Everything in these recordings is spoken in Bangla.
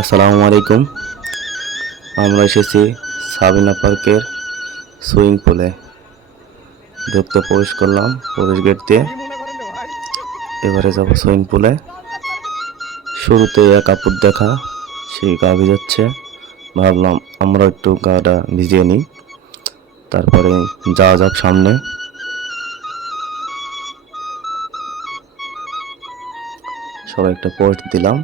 আসসালামু আলাইকুম। আমরা এসেছি সাবিনা পার্কের সুইমিং পুলে। ঢুকতে প্রবেশ করলাম প্রবেশ গেট দিয়ে। এবারে যাব সুইমিং পুলে। শুরুতে এক আপুর দেখা, সেই গা ভিজাচ্ছে। ভাবলাম আমরা একটু গাটা ভিজিয়ে নিই, তারপরে যাওয়া যাক সামনে। সবাই একটা পোস্ট দিলাম।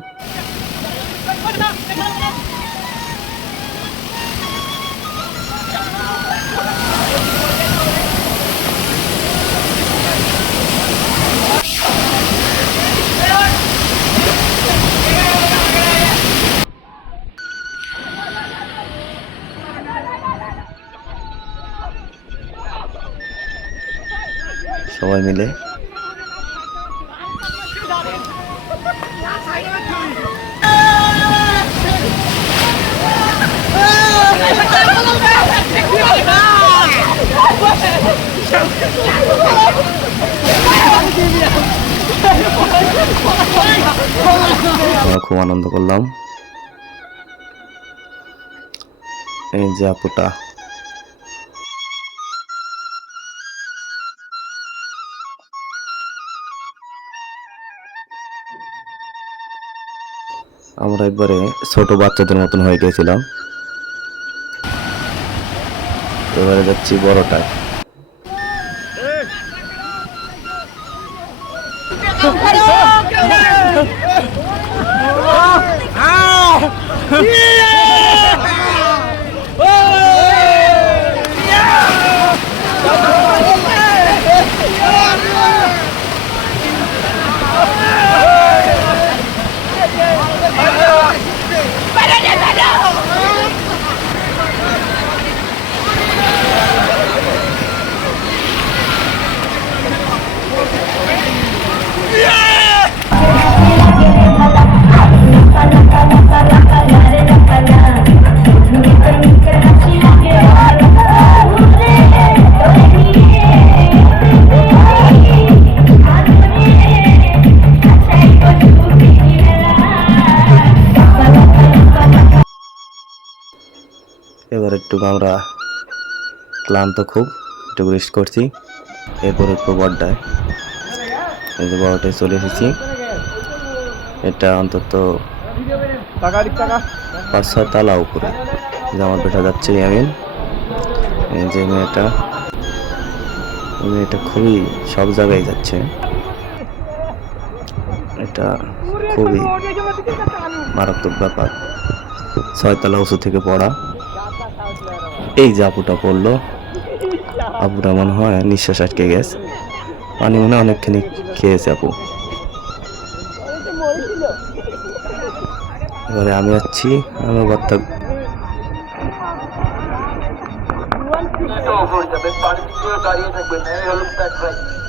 সবাই মিলে আমরা খুব আনন্দ করলাম। এই যে আপুটা, আমরা একবারে ছোট বাচ্চাদের মতন হয়ে গেছিলাম। এবারে যাচ্ছি বড়টায়। এবার একটু আমরা ক্লান্ত, খুব একটু রেস্ট করছি। এরপর একটু বড়টায়, এই যে বড়টায় চলে এসেছি। এটা অন্তত 5-6 তলা উপরে। আমার বেটা যাচ্ছে ইয়ামিন। এই যে মেয়েটা খুবই সব জায়গায় যাচ্ছে। এটা খুবই মারাত্মক ব্যাপার, 6 তলা উঁচু থেকে পড়া। এই যে আপুটা পড়লো, আপুটা মনে হয় নিঃশ্বাস আটকে গেছে, পানি মনে অনেকখানি খেয়েছে আপু। এবারে আমি যাচ্ছি, আমার বার্তা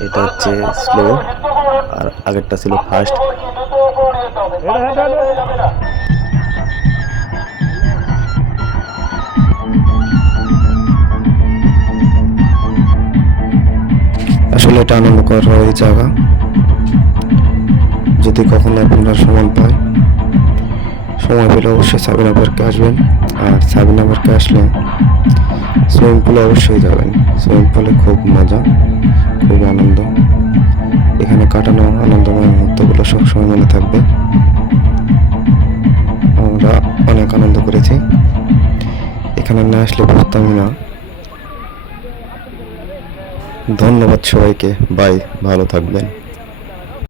এটা হচ্ছে স্লো, আর আগেরটা ছিল ফাস্ট। আসলে এটা আনন্দ করার ওই জায়গা। যদি কখনো আপনারা সময় পেলে অবশ্যই সাবিনা পার্কে আসবেন। আর সাবিনা পার্কে আসলে সুইমিং পুলে অবশ্যই যাবেন। সুইমিং পুলে খুব মজা, খুব আনন্দ। এখানে কাটানো আনন্দময় মুহূর্তগুলো সবসময় মনে থাকবে। আমরা অনেক আনন্দ করেছি, এখানে না আসলে বুঝতামই না। ধন্যবাদ সবাইকে, বাই, ভালো থাকবেন।